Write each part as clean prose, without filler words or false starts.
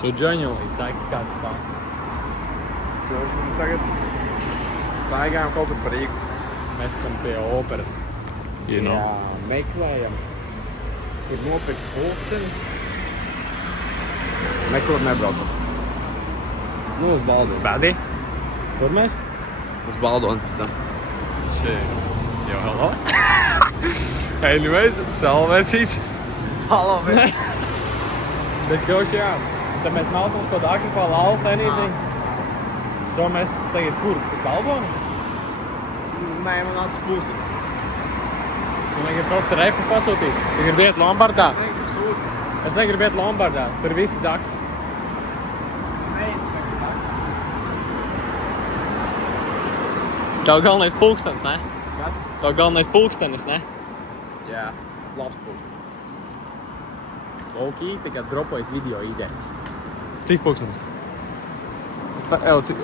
Suģaņolī, saki kāds plāns. Mēs tagad staigājam kaut kur par Rīgu. Mēs esam pie operas. Jā, meklējam, kur nopirkt pulksteni. Nekur nebraucam. Nu, uz Baldoni. Bēdī? Kur mēs? Uz Baldoni pēc tam. Yo, hello. Anyways, salvēcīts. Salvēcīts. Bet, koši, jā. Tad mēs mācām kaut Akropolu, Alfa, anything. So mēs tagad kur? Uz Baldoni? Nē, man nāc pulksteni. Tu negribi просто repu pasūtīt? Tu gribi iet Lombardā? Es negribu sūtīt. Es negribu iet Lombardā. Tur viss zaks. Nē, tas saka zaks. Tev galvenais pulkstenis, ne? Kad? Tev galvenais pulkstenis, ne? Jā, labs pulkstenis. Lūk, tagad dropojat video idejas. Cik pulkstenis? Cik?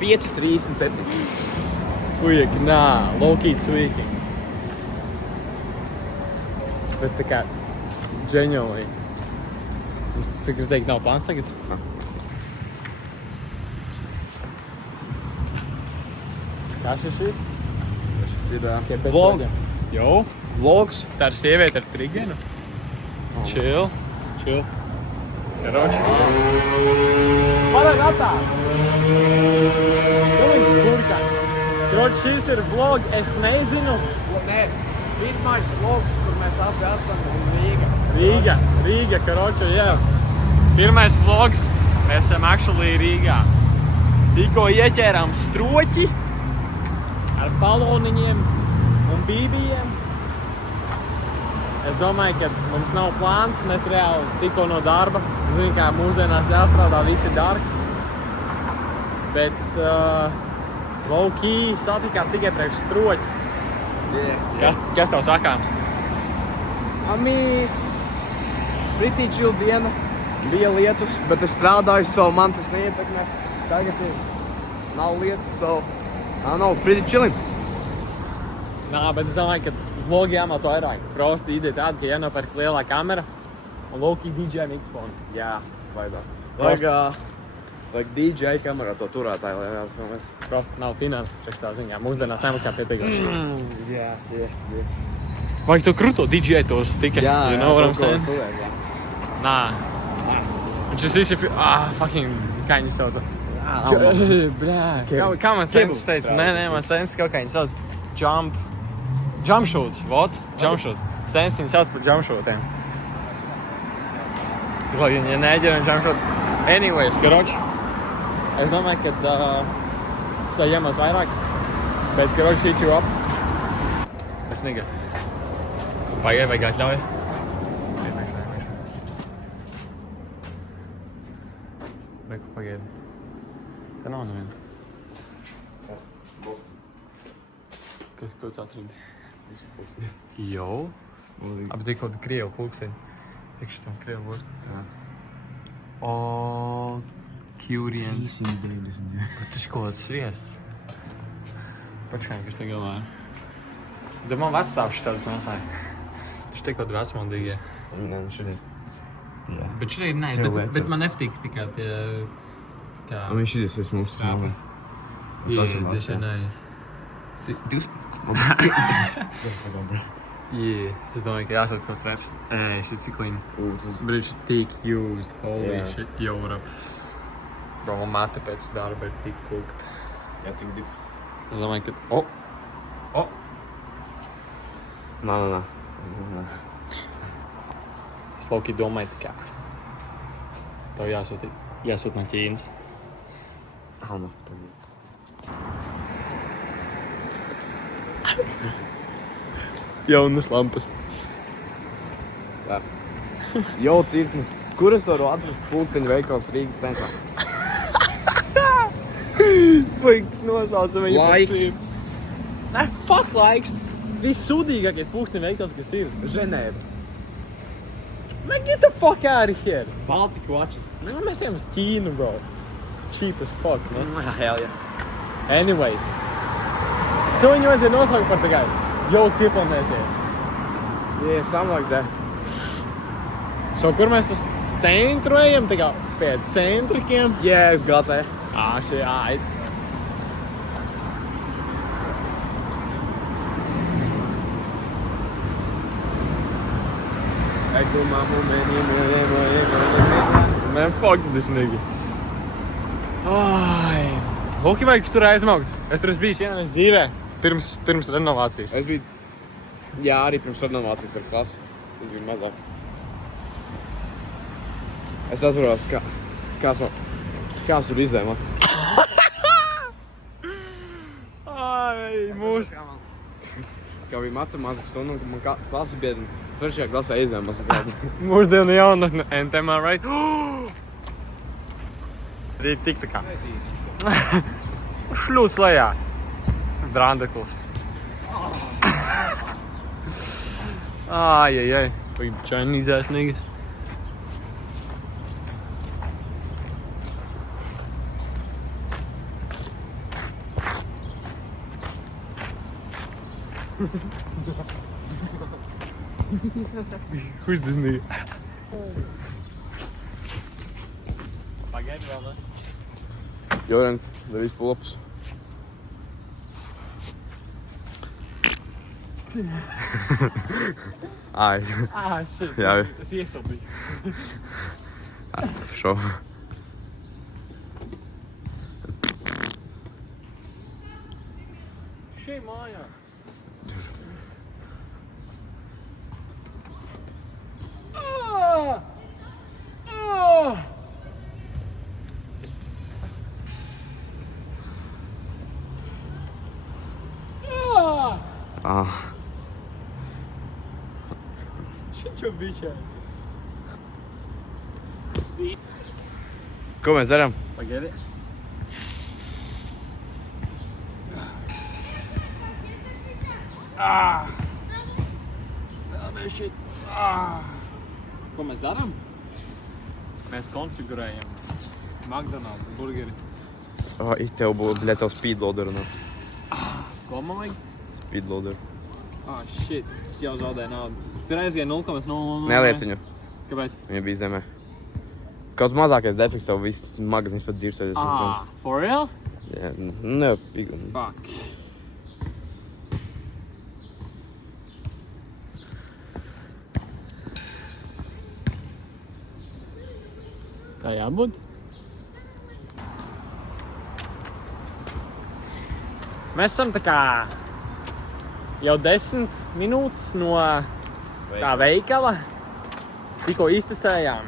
5,37. Ujaki, nā, low-key tweaking. Bet tā kā, genuinely. Mums, cik ir teikt, nav plāns tagad? Kā šis? Šis ir Vlog. Jo, vlogs. tā ir sieviete ar trigenu. Chill. Karoči. Parāk atā! Pilnīgs burkani. Karoči, šis ir vlog, es nezinu. Nē, pirmais vlogs, kur mēs abi esam Rīga. Rīga, karoči, jā. Pirmais vlogs, mēs esam actually Rīgā. Tikko ieķērām stroķi ar baloniņiem un bībijiem. Es domāju, ka mums nav plāns, mēs reāli tikko no darba. Zini, kā mūsdienās jāstrādā, viss ir dārgs. Bet low-key satikās tikai priekš stroķi. Yeah. Kas tev sakāms? Pretty chill diena. Bija lietus, bet es strādāju, so man tas neietekmē. Tagad nav lietus, so I don't know, pretty chilling. Nā, bet es domāju, ka vlogi jāmāc vairāk. Prosta ideja tāda, ka jānopērk lielā kamera un low-key DJ mikrofonu. Jā, vajag DJ kamerā to turētāju, lai jāsaka. Prosta nav finanses priekš tā ziņā. Mūsdienās nemaksā pietiekoši. Jā. Vajag to kruto DJ to stika. You know what I'm saying? Nā. Un šis viss ir... fucking... Kā viņi sauc? Bļā. Kā man sens teica? Nē, man sens kaut kā viņi sauc. Jump shoots. What? Jump shoots. Sens viņi sauc par jump shootiem. Lai viņi neģeram jump shoot. Anyways, karoči. Es domāju, ka es vēl jāmās vairāk. Bet karoči hit you up. Es negribu. Pagaid, vai atļauj? Reku, pagaidi. Te nav neviena. Kas kaut atradi? Jo? Abi tik kaut krievu pulksteņi. Iekšķi tam krievu būtu. O, Curien. Bet taču kaut kāds sviests. Pačkām, kas te galvā ir? Da man vecstāvs šitāds nesāja. Viņš tik kaut vecmodīgie. Nē, šodien. Jā. Bet šeit nē, bet man nepatīk tikai tie... Kā... Viņš ir mūsu strāpa. Tas ir labs, jā. Divs? Yeah, es domāju, ka jāsaka kaut kāds reps. Shit, cik clean. Tas Bridge tik used, holy Yeah. shit, yo, what up? Bro, man mate pēc darba ir tik cooked. jā, tik div. Es domāju, ka... Nā. Es lauki domāju, tā kā... Tev jāsūt no Ķīnas. Alma. Jaunas lampas. Tā. Jau cirkni. Kur es varu atrast pulksteņu veikals Rīgas centrā? Fuks nosauca viņu Laiks. Nē, fuck laiks! Vissūdīgākais pulksteņu veikals, kas ir. Ženēva. Man, get the fuck out of here! Baltic Watches. Nu, mēs ejam uz Ķīnu, bro. Cheap as fuck, man. Hell yeah. Anyways. Tu viņu vajadzēja nosaukt par tā kā jau cipelnētie. Yeah, something like that. So, kur mēs uz centru ejam, tā kā pie centrikiem. Yeah, es gācēju. Šie, Man, fuck this nigga. Ai. Lūk, vajag tur aizmaukt. Es tur esmu bijis vienreiz dzīvē, pirms renovācijas. Es biju, jā, arī pirms renovācijas ar klasi. Es biju mazāk. Es atceros, kāds tur izvēmās. Ai, mūs. Kā bija matemātikas stunda, un man klasi biedri 3. klasē izvēmās. Mūsdienu jaunatne, and am I right? Tik tā kā. Šļūts lejā. Drandekls. Ai. Pagad Chinese ass niggas. Who's this nigga? Pagaidi vēl, ne? Jorens, darīs popus. Ai. Shit. Jā. Es iesobīju. Šo. Šeit mājā. Shit your bitch ass. Ko mēs darām? Pagaidi. Shit. Ko mēs darām? Mēs konfigurējam McDonald's burgeri. Tev būtu, bļēt, savu speedloaderu, no. Ko man vajag? Speedloaderu. Shit. Es jau zaudēju naudu. Tur aizgāja 0,000. Neliec viņu. Kāpēc? Viņa bija zemē. Kaut mazākais defekts savu visu magazīns pat 2 sēdēs. For real? Jā, ne, piguni. Fuck. Tā jābūt? Mēs esam tā kā jau 10 minūtes no tā veikala. Tikko iztestējām,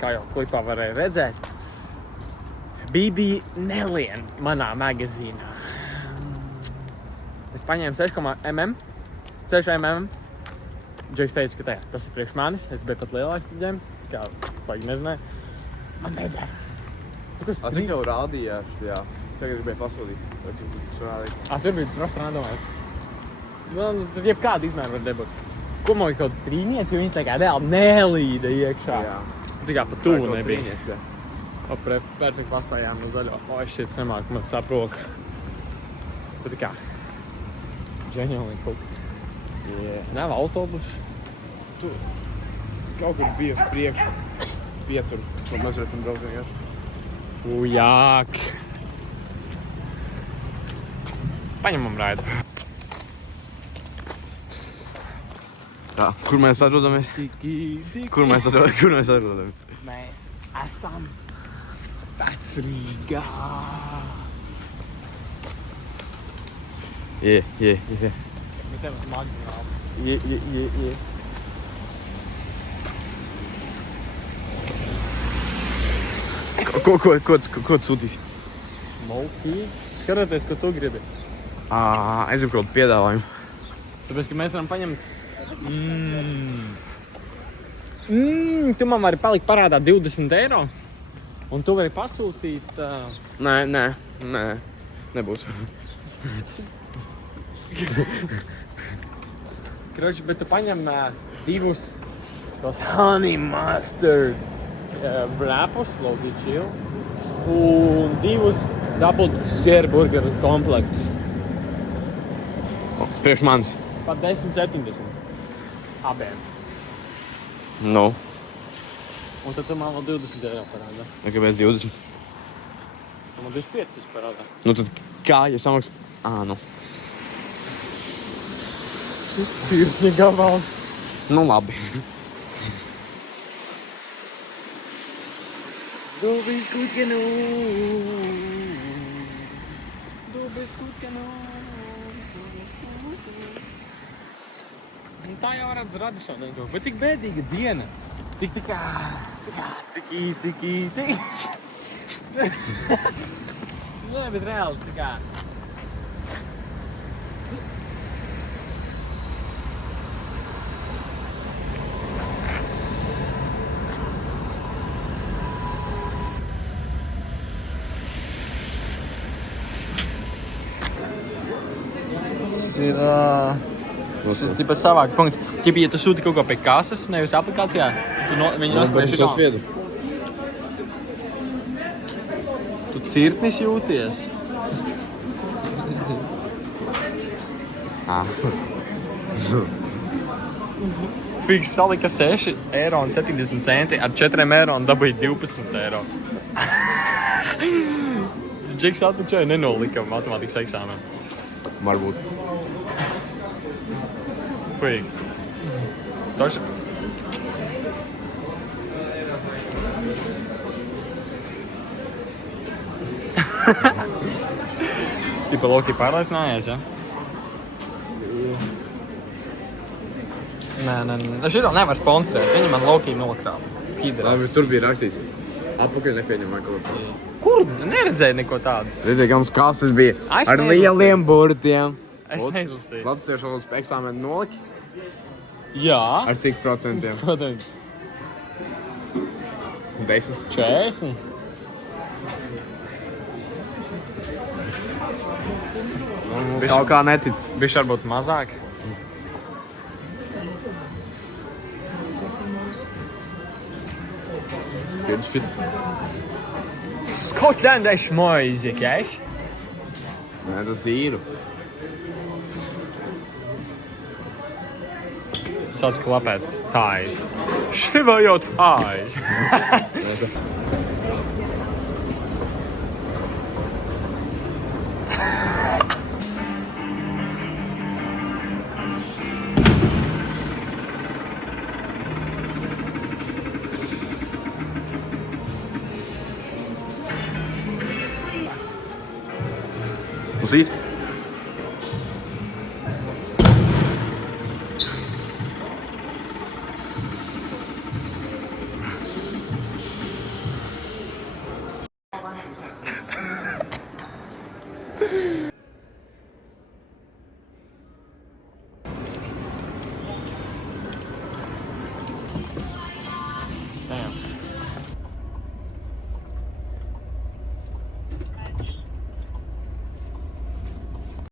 kā jau klipā varēja redzēt. BB nelien manā magazīnā. Es paņēmu 6 mm. Džeks teica, ka tas ir priekš manis. Es biju pat lielāks ģemts, kā paigi nezināju. Man nedara. Cik jau rādīja štajā? Tagad gribēju pasūtīt. Tur bija prosti randomais. Tad jebkādu izmēru var debūt. Ko man kaut trīnieci, jo viņi tā kā reāli nelīda iekšā. Jā. Tā kā pa tuvu nebija. Trīniec, jā. Perfekti pastājām no zaļo. Šit nemāk, man saproka. Bet tā kā. Genuinely kaut. Nav autobus. Tu kaut kur bija uz priekšu. Pietur. Ko mēs varam braukt vienkārši. Fujāk. Paņemam raidu. Tā, kur mēs atrodamies? Kur mēs atrodamies? Mēs esam Vecrīgā. Yeah. Mēs ejam uz McDonald's. Yeah. Ko tu sūtīsi? Smoky. Skatoties, ko tu gribi. Es gribu kaut piedāvājumu. Tāpēc, ka mēs varam paņemt... Tu man vari palikt parādā 20 eiro. Un tu vari pasūtīt... Nē, nebūs. Kroči, bet tu paņem divus tos honey mustard wrapus, logi chill, un divus double sierburgeru komplektus. Priekš manis. Pat 10,70. Abiem. Nu. Un tad tu man vēl 20 eiro parādā. Nu, kāpēc 20? Tu man 25 parādā. Nu, tad kā, ja samaksā? Nu. Cirkņa gabals. Nu, labi. Du bist gut genug. Du bist gut genug. Un tā jau redz radīšana kaut ko. Bet tik bēdīga diena. Tik. Nē, bet reāli tā kā. Tas ir tipa savāk punkts. Ķipi, ja tu sūti kaut ko pie kases, nevis aplikācijā, viņi noskaties kā. Tu cirknis jūties. Fiks salika 6,70 eiro ar 4 eiro un dabūja 12 eiro. Džiks atličēja nenolika matemātikas eksāmenu. Varbūt. Fīgi. Tas ir. Tipa Loki pārliecinājies, ja? Nē. Šito nevar sponsorēt. Viņi man Loki nokrava. Labi, tur bija rakstīts. Apakaļ nepieņem vai kaut ko. Kur? Neredzēju neko tādu. Redzēju, ka mums kases bija Es ar neizlasīju. lieliem burtiem. Es neizlasīju. Latviešu valodas eksāmenu noliki. Jā. Ar cik procentiem? Protams. 10. 40. Kaut kā netic. Bišķi varbūt mazāk. Skotlandisch Mäuse, kijk. Nē, tas īru. Sāc klapēt tājas. Šivajot tājas. Uz īt?